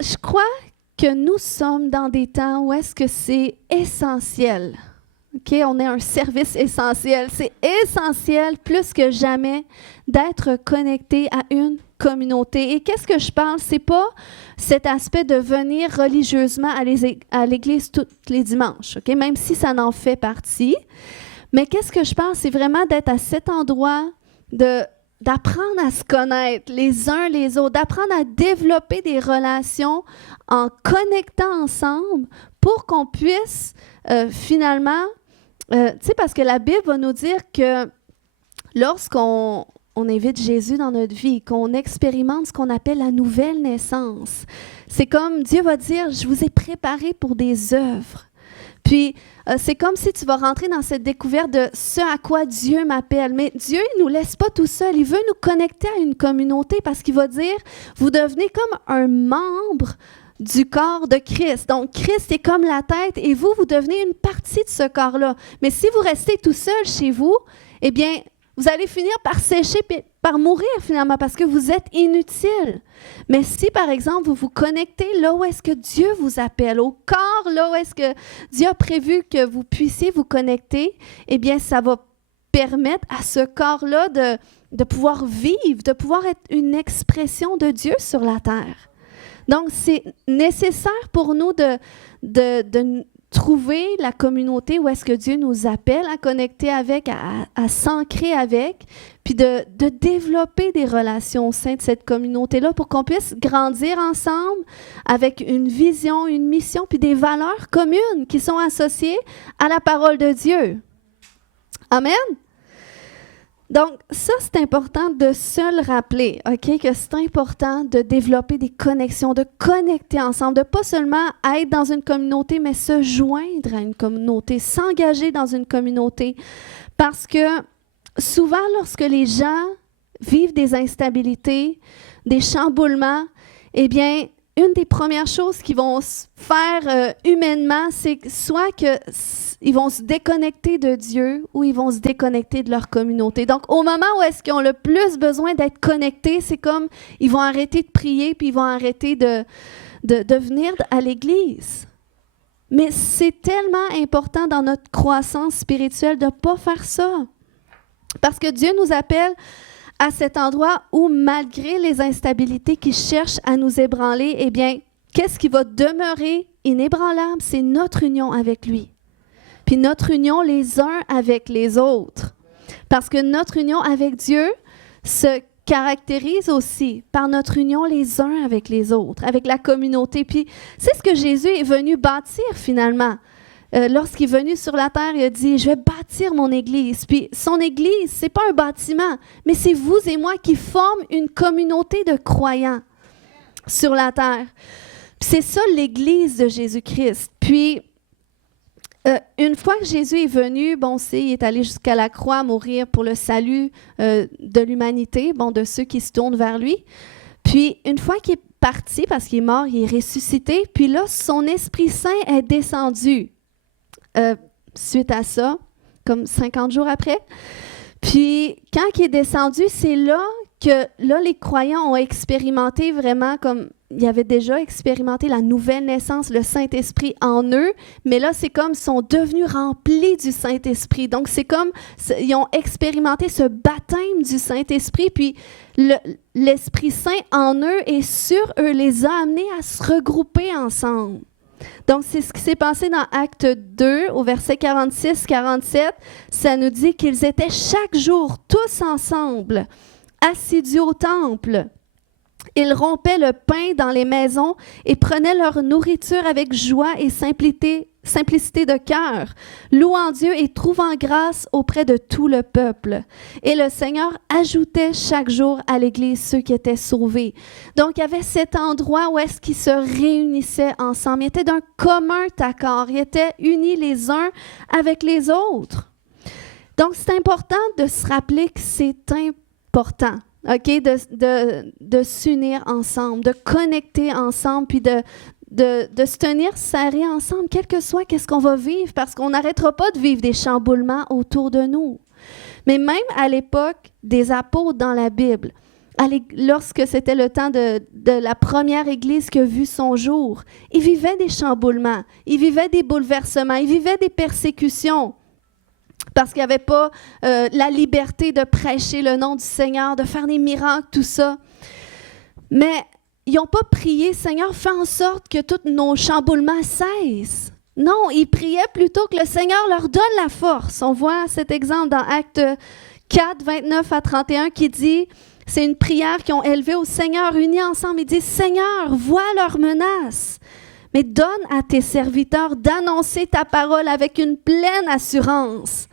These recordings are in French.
je crois que nous sommes dans des temps où est-ce que c'est essentiel. OK, on est un service essentiel. C'est essentiel plus que jamais d'être connecté à une communauté. Et qu'est-ce que je parle? C'est pas cet aspect de venir religieusement à l'église tous les dimanches, OK? Même si ça en fait partie. Mais qu'est-ce que je parle? C'est vraiment d'être à cet endroit d'apprendre à se connaître les uns les autres, d'apprendre à développer des relations en connectant ensemble pour qu'on puisse finalement, tu sais, parce que la Bible va nous dire que lorsqu'on invite Jésus dans notre vie, qu'on expérimente ce qu'on appelle la nouvelle naissance, c'est comme Dieu va dire, je vous ai préparé pour des œuvres. Puis, c'est comme si tu vas rentrer dans cette découverte de ce à quoi Dieu m'appelle. Mais Dieu, il ne nous laisse pas tout seul. Il veut nous connecter à une communauté parce qu'il va dire, vous devenez comme un membre du corps de Christ. Donc, Christ est comme la tête et vous devenez une partie de ce corps-là. Mais si vous restez tout seul chez vous, eh bien, vous allez finir par sécher et par mourir finalement parce que vous êtes inutile. Mais si, par exemple, vous vous connectez là où est-ce que Dieu vous appelle, au corps, là où est-ce que Dieu a prévu que vous puissiez vous connecter, eh bien, ça va permettre à ce corps-là de pouvoir vivre, de pouvoir être une expression de Dieu sur la terre. Donc, c'est nécessaire pour nous de trouver la communauté où est-ce que Dieu nous appelle à connecter avec, à s'ancrer avec, puis de développer des relations au sein de cette communauté-là pour qu'on puisse grandir ensemble avec une vision, une mission, puis des valeurs communes qui sont associées à la parole de Dieu. Amen? Donc, ça, c'est important de se le rappeler, OK? Que c'est important de développer des connexions, de connecter ensemble, de pas seulement être dans une communauté, mais se joindre à une communauté, s'engager dans une communauté. Parce que souvent, lorsque les gens vivent des instabilités, des chamboulements, eh bien, une des premières choses qu'ils vont faire humainement, c'est soit qu'ils vont se déconnecter de Dieu ou ils vont se déconnecter de leur communauté. Donc, au moment où est-ce qu'ils ont le plus besoin d'être connectés, c'est comme ils vont arrêter de prier puis ils vont arrêter de venir à l'Église. Mais c'est tellement important dans notre croissance spirituelle de ne pas faire ça. Parce que Dieu nous appelle à cet endroit où, malgré les instabilités qui cherchent à nous ébranler, eh bien, qu'est-ce qui va demeurer inébranlable? C'est notre union avec lui. Puis notre union les uns avec les autres. Parce que notre union avec Dieu se caractérise aussi par notre union les uns avec les autres, avec la communauté. Puis c'est ce que Jésus est venu bâtir finalement. Lorsqu'il est venu sur la terre, il a dit « Je vais bâtir mon Église ». Puis son Église, ce n'est pas un bâtiment, mais c'est vous et moi qui forment une communauté de croyants sur la terre. Puis c'est ça l'Église de Jésus-Christ. Puis, une fois que Jésus est venu, il est allé jusqu'à la croix mourir pour le salut de l'humanité, de ceux qui se tournent vers lui. Puis, une fois qu'il est parti, parce qu'il est mort, il est ressuscité, puis là, son Esprit Saint est descendu. Suite à ça, comme 50 jours après. Puis, quand il est descendu, c'est là que les croyants ont expérimenté vraiment comme ils avaient déjà expérimenté la nouvelle naissance, le Saint-Esprit en eux, mais là, c'est comme ils sont devenus remplis du Saint-Esprit. Donc, c'est comme ils ont expérimenté ce baptême du Saint-Esprit, puis l'Esprit Saint en eux et sur eux les a amenés à se regrouper ensemble. Donc, c'est ce qui s'est passé dans Acte 2, au verset 46-47. Ça nous dit qu'ils étaient chaque jour tous ensemble, assidus au temple. Ils rompaient le pain dans les maisons et prenaient leur nourriture avec joie et simplicité de cœur, louant Dieu et trouvant grâce auprès de tout le peuple. Et le Seigneur ajoutait chaque jour à l'Église ceux qui étaient sauvés. Donc, il y avait cet endroit où est-ce qu'ils se réunissaient ensemble. Ils étaient d'un commun accord. Ils étaient unis les uns avec les autres. Donc, c'est important de se rappeler que c'est important. OK, de s'unir ensemble, de connecter ensemble, puis de se tenir serrés ensemble, quel que soit qu'est-ce qu'on va vivre, parce qu'on n'arrêtera pas de vivre des chamboulements autour de nous. Mais même à l'époque des apôtres dans la Bible, lorsque c'était le temps de la première Église qui a vu son jour, ils vivaient des chamboulements, ils vivaient des bouleversements, ils vivaient des persécutions parce qu'il n'y avait pas la liberté de prêcher le nom du Seigneur, de faire des miracles, tout ça. Mais ils n'ont pas prié, Seigneur, fais en sorte que tous nos chamboulements cessent. Non, ils priaient plutôt que le Seigneur leur donne la force. On voit cet exemple dans Actes 4, 29 à 31 qui dit, c'est une prière qu'ils ont élevée au Seigneur, unis ensemble. Ils disent, Seigneur, vois leurs menaces, mais donne à tes serviteurs d'annoncer ta parole avec une pleine assurance,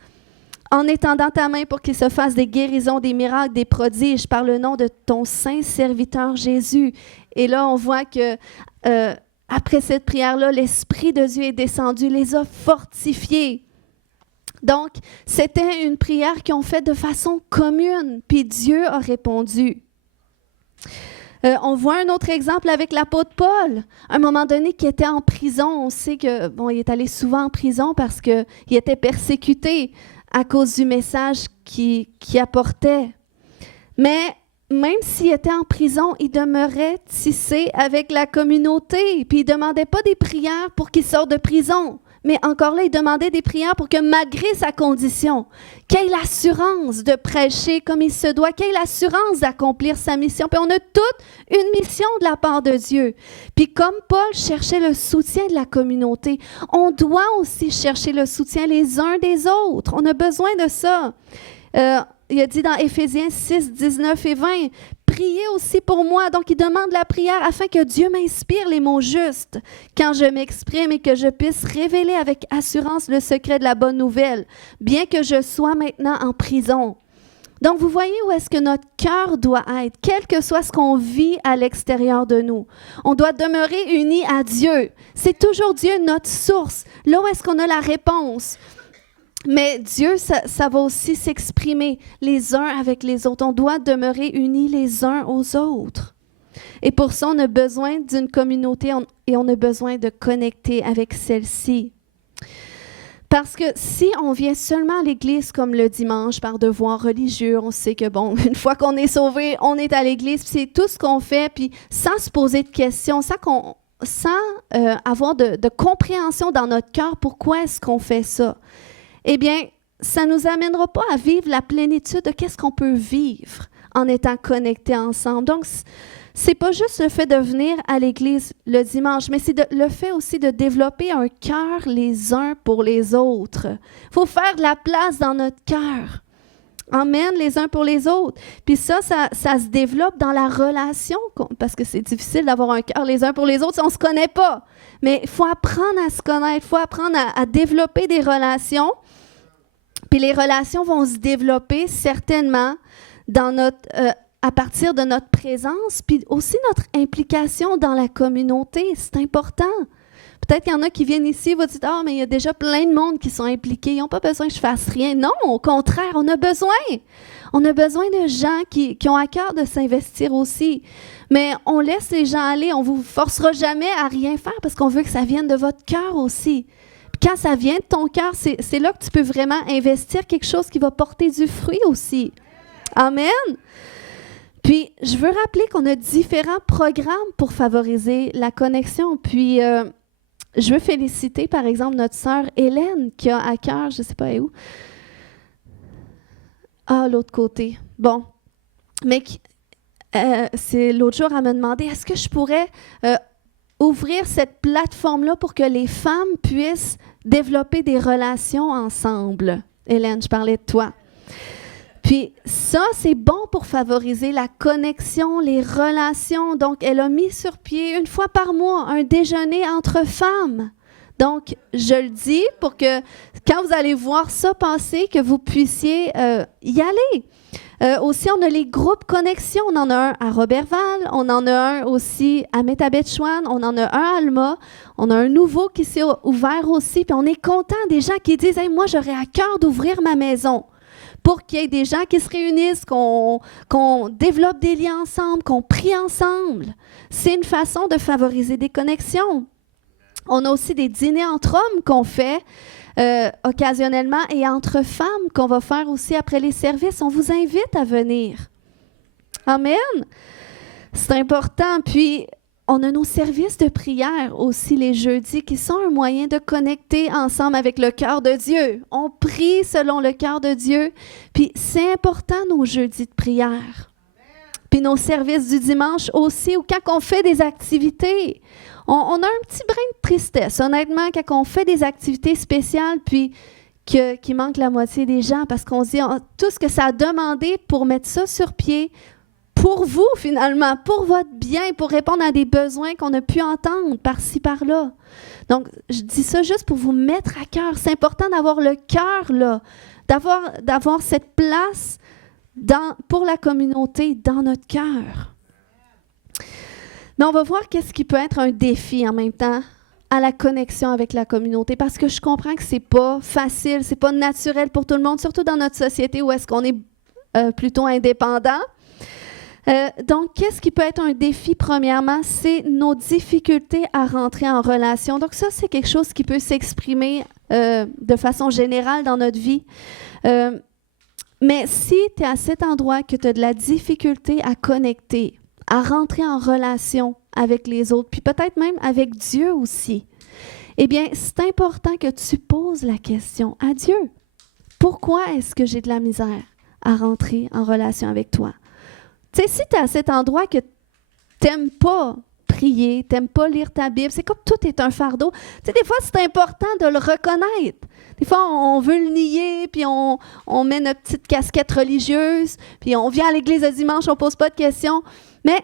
en étendant ta main pour qu'il se fasse des guérisons, des miracles, des prodiges par le nom de ton saint serviteur Jésus. Et là, on voit que après cette prière-là, l'Esprit de Dieu est descendu, les a fortifiés. Donc, c'était une prière qu'ils ont faite de façon commune, puis Dieu a répondu. On voit un autre exemple avec l'apôtre Paul. À un moment donné, qui était en prison, on sait que il est allé souvent en prison parce qu'il était persécuté à cause du message qu'il apportait. Mais même s'il était en prison, il demeurait tissé avec la communauté, puis il ne demandait pas des prières pour qu'il sorte de prison. Mais encore là, il demandait des prières pour que malgré sa condition, qu'il ait l'assurance de prêcher comme il se doit, qu'il ait l'assurance d'accomplir sa mission. Puis on a toute une mission de la part de Dieu. Puis comme Paul cherchait le soutien de la communauté, on doit aussi chercher le soutien les uns des autres. On a besoin de ça. Il a dit dans Éphésiens 6, 19 et 20, « Priez aussi pour moi. » Donc, il demande la prière afin que Dieu m'inspire les mots justes quand je m'exprime et que je puisse révéler avec assurance le secret de la bonne nouvelle, bien que je sois maintenant en prison. Donc, vous voyez où est-ce que notre cœur doit être, quel que soit ce qu'on vit à l'extérieur de nous. On doit demeurer unis à Dieu. C'est toujours Dieu notre source, là où est-ce qu'on a la réponse. Mais Dieu, ça va aussi s'exprimer les uns avec les autres. On doit demeurer unis les uns aux autres. Et pour ça, on a besoin d'une communauté et on a besoin de connecter avec celle-ci. Parce que si on vient seulement à l'Église comme le dimanche par devoir religieux, on sait que, une fois qu'on est sauvé, on est à l'Église, puis c'est tout ce qu'on fait, puis sans se poser de questions, sans avoir de compréhension dans notre cœur, pourquoi est-ce qu'on fait ça? Eh bien, ça ne nous amènera pas à vivre la plénitude de qu'est-ce qu'on peut vivre en étant connectés ensemble. Donc, ce n'est pas juste le fait de venir à l'Église le dimanche, mais c'est le fait aussi de développer un cœur les uns pour les autres. Il faut faire de la place dans notre cœur. Amen, les uns pour les autres. Puis ça se développe dans la relation, parce que c'est difficile d'avoir un cœur les uns pour les autres si on ne se connaît pas. Mais il faut apprendre à se connaître, il faut apprendre à développer des relations. Puis les relations vont se développer certainement à partir de notre présence, puis aussi notre implication dans la communauté. C'est important. Peut-être qu'il y en a qui viennent ici et vont dire « Ah, mais il y a déjà plein de monde qui sont impliqués. Ils n'ont pas besoin que je fasse rien. » Non, au contraire, on a besoin. On a besoin de gens qui ont à cœur de s'investir aussi. Mais on laisse les gens aller. On ne vous forcera jamais à rien faire parce qu'on veut que ça vienne de votre cœur aussi. Puis quand ça vient de ton cœur, c'est là que tu peux vraiment investir quelque chose qui va porter du fruit aussi. Amen. Puis, je veux rappeler qu'on a différents programmes pour favoriser la connexion. Puis, je veux féliciter, par exemple, notre sœur Hélène qui a à cœur, je ne sais pas où. Ah, l'autre côté. Bon. Mais c'est l'autre jour, elle me demandait, est-ce que je pourrais ouvrir cette plateforme-là pour que les femmes puissent développer des relations ensemble? Hélène, je parlais de toi. Puis ça, c'est bon pour favoriser la connexion, les relations. Donc, elle a mis sur pied une fois par mois un déjeuner entre femmes. Donc, je le dis pour que quand vous allez voir ça passer, que vous puissiez y aller. Aussi, on a les groupes connexion. On en a un à Robertval, on en a un aussi à Métabetchouan, on en a un à Alma, on a un nouveau qui s'est ouvert aussi. Puis on est content des gens qui disent hey, « Moi, j'aurais à cœur d'ouvrir ma maison ». Pour qu'il y ait des gens qui se réunissent, qu'on développe des liens ensemble, qu'on prie ensemble. C'est une façon de favoriser des connexions. On a aussi des dîners entre hommes qu'on fait occasionnellement et entre femmes qu'on va faire aussi après les services. On vous invite à venir. Amen. C'est important. Puis, on a nos services de prière aussi les jeudis qui sont un moyen de connecter ensemble avec le cœur de Dieu. On prie selon le cœur de Dieu. Puis, c'est important nos jeudis de prière. Puis, nos services du dimanche aussi, ou quand on fait des activités. On a un petit brin de tristesse, honnêtement, quand on fait des activités spéciales, puis qu'il manque la moitié des gens, parce qu'on se dit tout ce que ça a demandé pour mettre ça sur pied, pour vous, finalement, pour votre bien, pour répondre à des besoins qu'on a pu entendre par-ci, par-là. Donc, je dis ça juste pour vous mettre à cœur. C'est important d'avoir le cœur là, d'avoir cette place pour la communauté dans notre cœur. Mais on va voir qu'est-ce qui peut être un défi en même temps à la connexion avec la communauté, parce que je comprends que c'est pas facile, c'est pas naturel pour tout le monde, surtout dans notre société où est-ce qu'on est plutôt indépendant. Donc, qu'est-ce qui peut être un défi, premièrement? C'est nos difficultés à rentrer en relation. Donc, ça, c'est quelque chose qui peut s'exprimer de façon générale dans notre vie. Mais si tu es à cet endroit que tu as de la difficulté à connecter, à rentrer en relation avec les autres, puis peut-être même avec Dieu aussi, eh bien, c'est important que tu poses la question à Dieu. Pourquoi est-ce que j'ai de la misère à rentrer en relation avec toi? Tu sais, si tu es à cet endroit que tu n'aimes pas prier, tu n'aimes pas lire ta Bible, c'est comme tout est un fardeau. Tu sais, des fois, c'est important de le reconnaître. Des fois, on veut le nier, puis on met notre petite casquette religieuse, puis on vient à l'église le dimanche, on ne pose pas de questions. Mais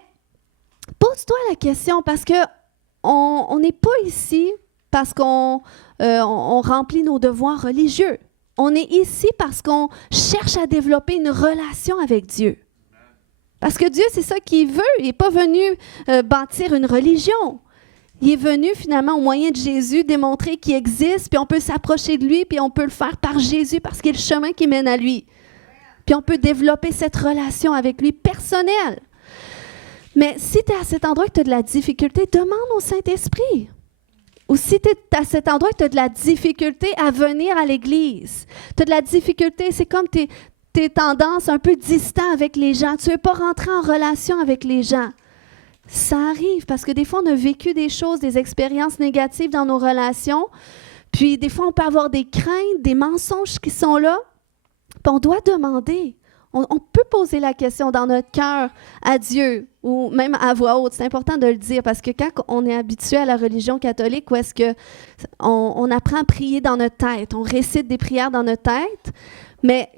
pose-toi la question, parce qu'on n'est pas ici parce qu'on remplit nos devoirs religieux. On est ici parce qu'on cherche à développer une relation avec Dieu. Parce que Dieu, c'est ça qu'il veut. Il n'est pas venu bâtir une religion. Il est venu finalement au moyen de Jésus démontrer qu'il existe, puis on peut s'approcher de lui, puis on peut le faire par Jésus parce qu'il est le chemin qui mène à lui. Puis on peut développer cette relation avec lui personnelle. Mais si tu es à cet endroit et que tu as de la difficulté, demande au Saint-Esprit. Ou si tu es à cet endroit et que tu as de la difficulté à venir à l'Église, tu as de la difficulté, c'est comme tes tendances un peu distant avec les gens, tu ne veux pas rentrer en relation avec les gens. Ça arrive parce que des fois, on a vécu des choses, des expériences négatives dans nos relations, puis des fois, on peut avoir des craintes, des mensonges qui sont là, puis on doit demander. On peut poser la question dans notre cœur à Dieu ou même à voix haute. C'est important de le dire parce que quand on est habitué à la religion catholique où est-ce qu'on apprend à prier dans notre tête, on récite des prières dans notre tête, mais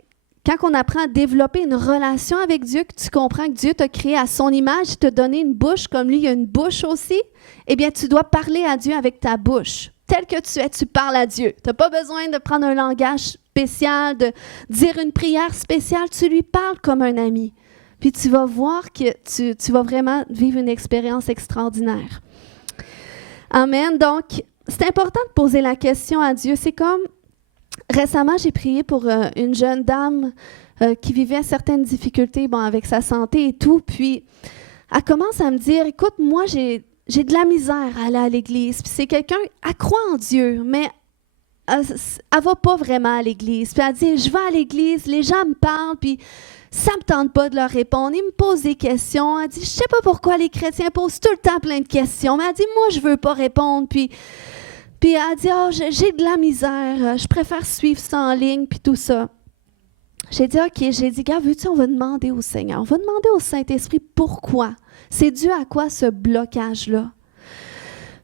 quand on apprend à développer une relation avec Dieu, que tu comprends que Dieu t'a créé à son image, il t'a donné une bouche comme lui, il a une bouche aussi, eh bien, tu dois parler à Dieu avec ta bouche. Tel que tu es, tu parles à Dieu. Tu n'as pas besoin de prendre un langage spécial, de dire une prière spéciale. Tu lui parles comme un ami. Puis tu vas voir que tu vas vraiment vivre une expérience extraordinaire. Amen. Donc, c'est important de poser la question à Dieu. C'est comme, récemment, j'ai prié pour une jeune dame qui vivait certaines difficultés avec sa santé et tout. Puis, elle commence à me dire, écoute, moi, j'ai de la misère à aller à l'église. Puis c'est quelqu'un, elle croit en Dieu, mais elle ne va pas vraiment à l'église. Puis elle dit, je vais à l'église, les gens me parlent, puis ça ne me tente pas de leur répondre. Ils me posent des questions. Elle dit, je ne sais pas pourquoi les chrétiens posent tout le temps plein de questions. Mais elle dit, moi, je ne veux pas répondre. Puis elle dit, oh, j'ai de la misère, je préfère suivre ça en ligne, puis tout ça. J'ai dit, OK, gars, veux-tu, on va demander au Seigneur, on va demander au Saint-Esprit pourquoi. C'est dû à quoi ce blocage-là?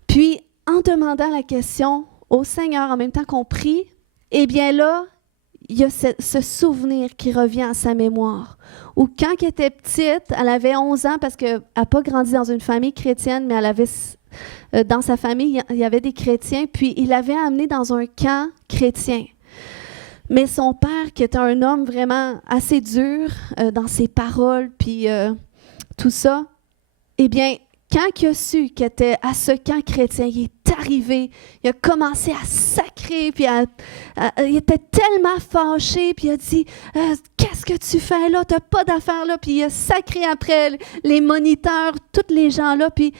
Puis, en demandant la question au Seigneur en même temps qu'on prie, eh bien là, il y a ce souvenir qui revient à sa mémoire. Ou quand elle était petite, elle avait 11 ans parce qu'elle n'a pas grandi dans une famille chrétienne, mais elle avait, dans sa famille, il y avait des chrétiens, puis il l'avait amenée dans un camp chrétien. Mais son père, qui était un homme vraiment assez dur dans ses paroles, puis tout ça, eh bien, quand il a su qu'il était à ce camp chrétien, il est arrivé, il a commencé à sacrer, puis il était tellement fâché, puis il a dit « Qu'est-ce que tu fais là? Tu n'as pas d'affaires là. » Puis il a sacré après les moniteurs, tous les gens là, puis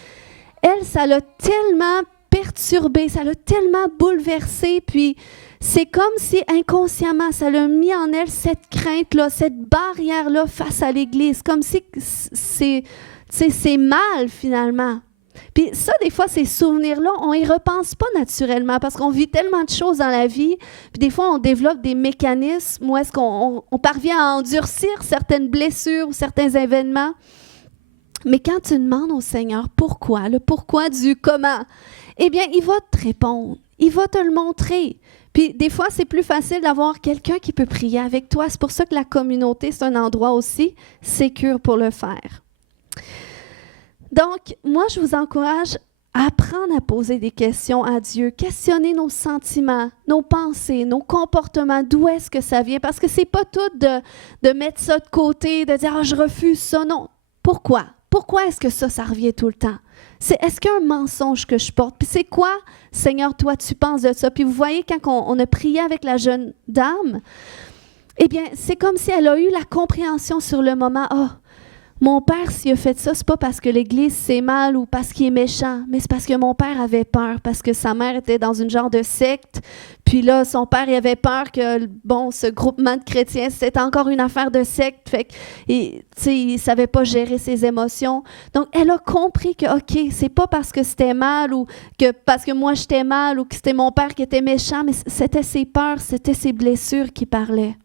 elle, ça l'a tellement perturbé, ça l'a tellement bouleversé, puis c'est comme si inconsciemment, ça l'a mis en elle cette crainte-là, cette barrière-là face à l'Église, comme si c'est mal finalement. Puis ça, des fois, ces souvenirs-là, on y repense pas naturellement parce qu'on vit tellement de choses dans la vie. Puis des fois, on développe des mécanismes où est-ce qu'on parvient à endurcir certaines blessures ou certains événements. Mais quand tu demandes au Seigneur pourquoi, le pourquoi du comment, eh bien, il va te répondre. Il va te le montrer. Puis des fois, c'est plus facile d'avoir quelqu'un qui peut prier avec toi. C'est pour ça que la communauté, c'est un endroit aussi sécure pour le faire. Donc, moi, je vous encourage à apprendre à poser des questions à Dieu, questionner nos sentiments, nos pensées, nos comportements, d'où est-ce que ça vient? Parce que c'est pas tout de mettre ça de côté, de dire « Ah, je refuse ça ». Non. Pourquoi? Pourquoi est-ce que ça revient tout le temps? Est-ce qu'il y a un mensonge que je porte? Puis c'est quoi, Seigneur, toi, tu penses de ça? Puis vous voyez, quand on a prié avec la jeune dame, eh bien, c'est comme si elle a eu la compréhension sur le moment. Ah, mon père, s'il a fait ça, c'est pas parce que l'Église c'est mal ou parce qu'il est méchant, mais c'est parce que mon père avait peur, parce que sa mère était dans une genre de secte. Puis là, son père, il avait peur que, bon, ce groupement de chrétiens, c'était encore une affaire de secte. Fait qu'il ne savait pas gérer ses émotions. Donc, elle a compris que, OK, c'est pas parce que c'était mal ou que parce que moi, j'étais mal ou que c'était mon père qui était méchant, mais c'était ses peurs, c'était ses blessures qui parlaient.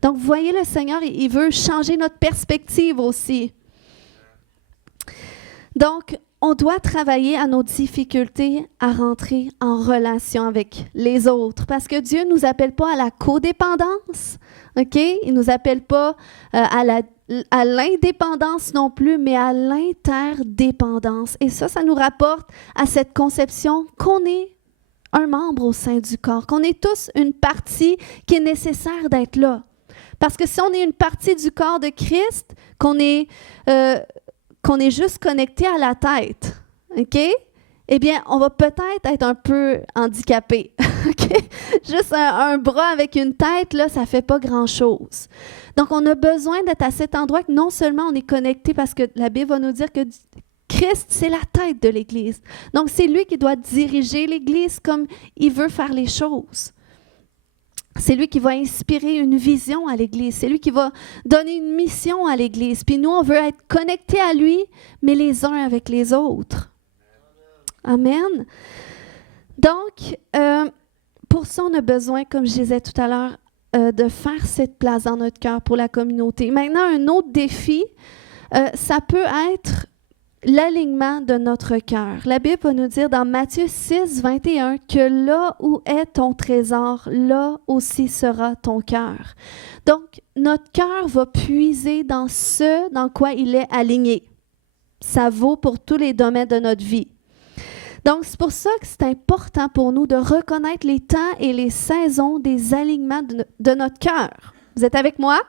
Donc, vous voyez, le Seigneur, il veut changer notre perspective aussi. Donc, on doit travailler à nos difficultés à rentrer en relation avec les autres parce que Dieu ne nous appelle pas à la codépendance, OK? Il ne nous appelle pas à l'indépendance non plus, mais à l'interdépendance. Et ça nous rapporte à cette conception qu'on est un membre au sein du corps, qu'on est tous une partie qui est nécessaire d'être là. Parce que si on est une partie du corps de Christ, qu'on est juste connecté à la tête, OK? Eh bien, on va peut-être être un peu handicapé. OK? Juste un bras avec une tête, là, ça ne fait pas grand-chose. Donc, on a besoin d'être à cet endroit que non seulement on est connecté, parce que la Bible va nous dire que Christ, c'est la tête de l'Église. Donc, c'est lui qui doit diriger l'Église comme il veut faire les choses. C'est lui qui va inspirer une vision à l'Église. C'est lui qui va donner une mission à l'Église. Puis nous, on veut être connectés à lui, mais les uns avec les autres. Amen. Donc, pour ça, on a besoin, comme je disais tout à l'heure, de faire cette place dans notre cœur pour la communauté. Maintenant, un autre défi, ça peut être l'alignement de notre cœur. La Bible va nous dire dans Matthieu 6, 21 que là où est ton trésor, là aussi sera ton cœur. Donc, notre cœur va puiser dans ce dans quoi il est aligné. Ça vaut pour tous les domaines de notre vie. Donc, c'est pour ça que c'est important pour nous de reconnaître les temps et les saisons des alignements de notre cœur. Vous êtes avec moi?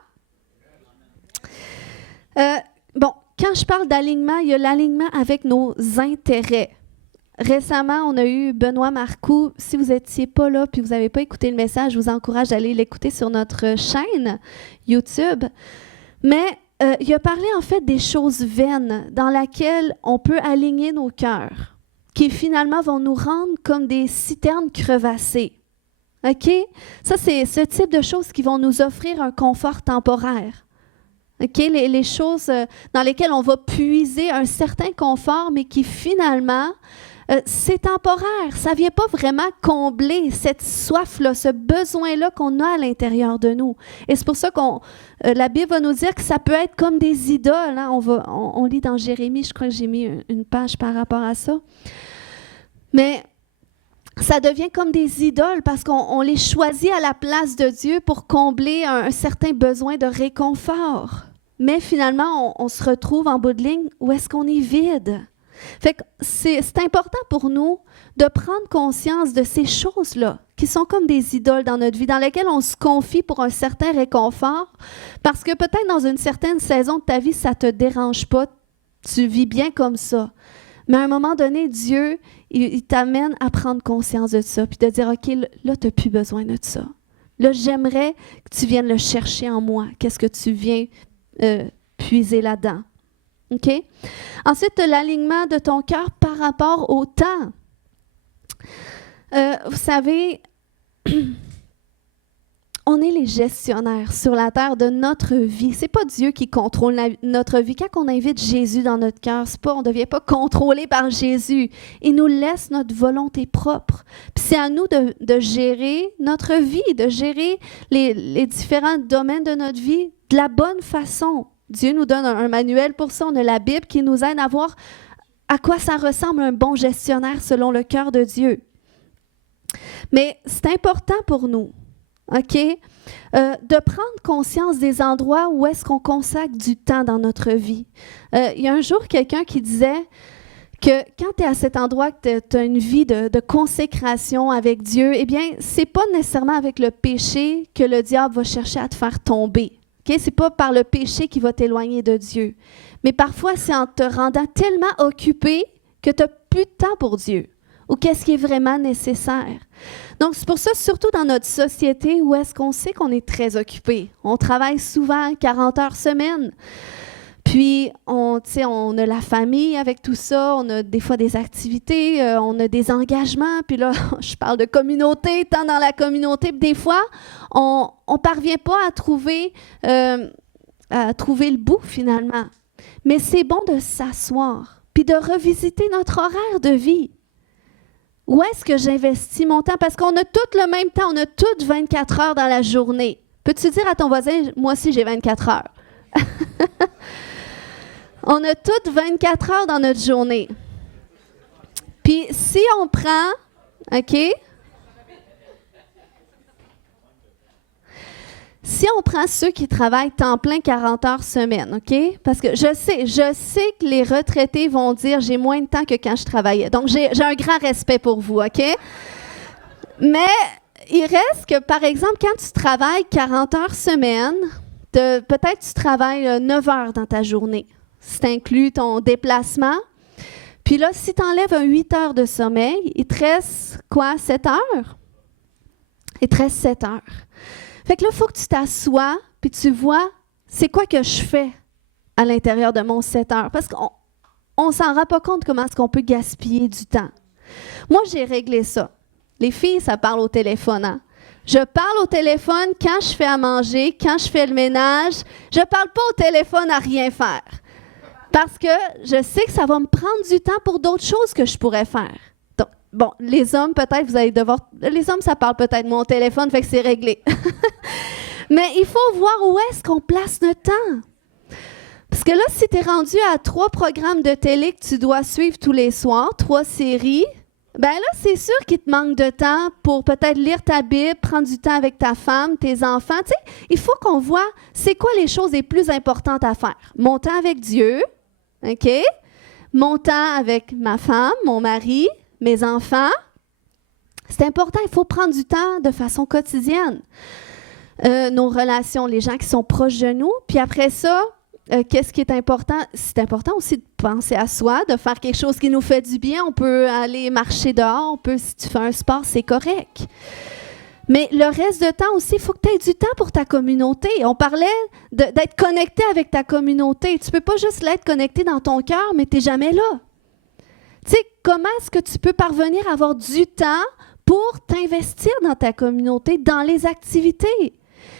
Bon. Quand je parle d'alignement, il y a l'alignement avec nos intérêts. Récemment, on a eu Benoît Marcoux. Si vous n'étiez pas là puis vous n'avez pas écouté le message, je vous encourage d'aller l'écouter sur notre chaîne YouTube. Mais il a parlé en fait des choses vaines dans lesquelles on peut aligner nos cœurs, qui finalement vont nous rendre comme des citernes crevassées. OK? Ça, c'est ce type de choses qui vont nous offrir un confort temporaire. Okay, les choses dans lesquelles on va puiser un certain confort, mais qui finalement, c'est temporaire. Ça ne vient pas vraiment combler cette soif-là, ce besoin-là qu'on a à l'intérieur de nous. Et c'est pour ça que la Bible va nous dire que ça peut être comme des idoles. Hein? On lit dans Jérémie, je crois que j'ai mis une page par rapport à ça. Mais ça devient comme des idoles parce qu'on les choisit à la place de Dieu pour combler un certain besoin de réconfort. Mais finalement, on se retrouve en bout de ligne où est-ce qu'on est vide. Fait que c'est important pour nous de prendre conscience de ces choses-là qui sont comme des idoles dans notre vie, dans lesquelles on se confie pour un certain réconfort, parce que peut-être dans une certaine saison de ta vie, ça ne te dérange pas, tu vis bien comme ça. Mais à un moment donné, Dieu, il t'amène à prendre conscience de ça, puis de dire, OK, là, tu n'as plus besoin de ça. Là, j'aimerais que tu viennes le chercher en moi. Qu'est-ce que tu viens puiser là-dedans? OK? Ensuite, l'alignement de ton cœur par rapport au temps. Vous savez, on est les gestionnaires sur la terre de notre vie. C'est pas Dieu qui contrôle notre vie. Quand on invite Jésus dans notre cœur, on ne devient pas contrôlé par Jésus. Il nous laisse notre volonté propre. Puis c'est à nous de gérer notre vie, de gérer les différents domaines de notre vie de la bonne façon. Dieu nous donne un manuel pour ça. On a la Bible qui nous aide à voir à quoi ça ressemble un bon gestionnaire selon le cœur de Dieu. Mais c'est important pour nous, OK, de prendre conscience des endroits où est-ce qu'on consacre du temps dans notre vie. Il y a un jour quelqu'un qui disait que quand tu es à cet endroit, que tu as une vie de consécration avec Dieu, eh bien, c'est pas nécessairement avec le péché que le diable va chercher à te faire tomber. Okay? C'est pas par le péché qui va t'éloigner de Dieu. Mais parfois, c'est en te rendant tellement occupé que tu n'as plus de temps pour Dieu. Ou qu'est-ce qui est vraiment nécessaire. Donc, c'est pour ça, surtout dans notre société, où est-ce qu'on sait qu'on est très occupé. On travaille souvent 40 heures semaine. Puis, on a la famille avec tout ça, on a des fois des activités, on a des engagements. Puis là, je parle de communauté, tant dans la communauté. Puis des fois, on ne parvient pas à trouver le bout, finalement. Mais c'est bon de s'asseoir, puis de revisiter notre horaire de vie. Où est-ce que j'investis mon temps? Parce qu'on a tout le même temps, on a toutes 24 heures dans la journée. Peux-tu dire à ton voisin, moi aussi j'ai 24 heures? On a toutes 24 heures dans notre journée. Puis si on prend, OK? Si on prend ceux qui travaillent temps plein 40 heures semaine, OK? Parce que je sais que les retraités vont dire « j'ai moins de temps que quand je travaillais ». Donc, j'ai un grand respect pour vous, OK? Mais il reste que, par exemple, quand tu travailles 40 heures semaine, peut-être tu travailles 9 heures dans ta journée. Si tu inclus ton déplacement. Puis là, si tu enlèves 8 heures de sommeil, il te reste quoi, 7 heures? Il te reste 7 heures. Fait que là, il faut que tu t'assoies puis tu vois c'est quoi que je fais à l'intérieur de mon 7 heures. Parce qu'on ne s'en rend pas compte comment est-ce qu'on peut gaspiller du temps. Moi, j'ai réglé ça. Les filles, ça parle au téléphone. Hein? Je parle au téléphone quand je fais à manger, quand je fais le ménage. Je ne parle pas au téléphone à rien faire. Parce que je sais que ça va me prendre du temps pour d'autres choses que je pourrais faire. Donc, bon, les hommes, peut-être, vous allez devoir... Les hommes, ça parle peut-être moins au téléphone, fait que c'est réglé. Mais il faut voir où est-ce qu'on place notre temps. Parce que là, si tu es rendu à 3 programmes de télé que tu dois suivre tous les soirs, 3 séries, bien là, c'est sûr qu'il te manque de temps pour peut-être lire ta Bible, prendre du temps avec ta femme, tes enfants. Tu sais, il faut qu'on voit c'est quoi les choses les plus importantes à faire. Mon temps avec Dieu, OK? Mon temps avec ma femme, mon mari, mes enfants. C'est important, il faut prendre du temps de façon quotidienne. Nos relations, les gens qui sont proches de nous. Puis après ça, qu'est-ce qui est important? C'est important aussi de penser à soi, de faire quelque chose qui nous fait du bien. On peut aller marcher dehors, si tu fais un sport, c'est correct. Mais le reste de temps aussi, il faut que tu aies du temps pour ta communauté. On parlait d'être connecté avec ta communauté. Tu ne peux pas juste l'être connecté dans ton cœur, mais tu n'es jamais là. Tu sais, comment est-ce que tu peux parvenir à avoir du temps pour t'investir dans ta communauté, dans les activités?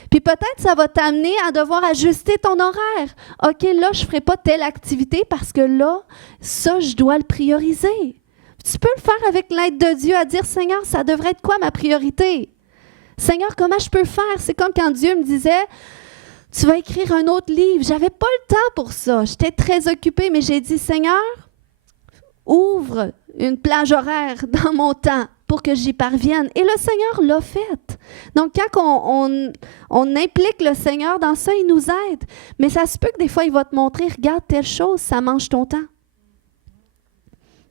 Puis peut-être ça va t'amener à devoir ajuster ton horaire. OK, là, je ne ferai pas telle activité parce que là, ça, je dois le prioriser. Tu peux le faire avec l'aide de Dieu, à dire, Seigneur, ça devrait être quoi ma priorité? Seigneur, comment je peux faire? C'est comme quand Dieu me disait, tu vas écrire un autre livre. Je n'avais pas le temps pour ça. J'étais très occupée, mais j'ai dit, Seigneur, ouvre une plage horaire dans mon temps pour que j'y parvienne. Et le Seigneur l'a fait. Donc, quand on implique le Seigneur dans ça, il nous aide. Mais ça se peut que des fois, il va te montrer, regarde telle chose, ça mange ton temps.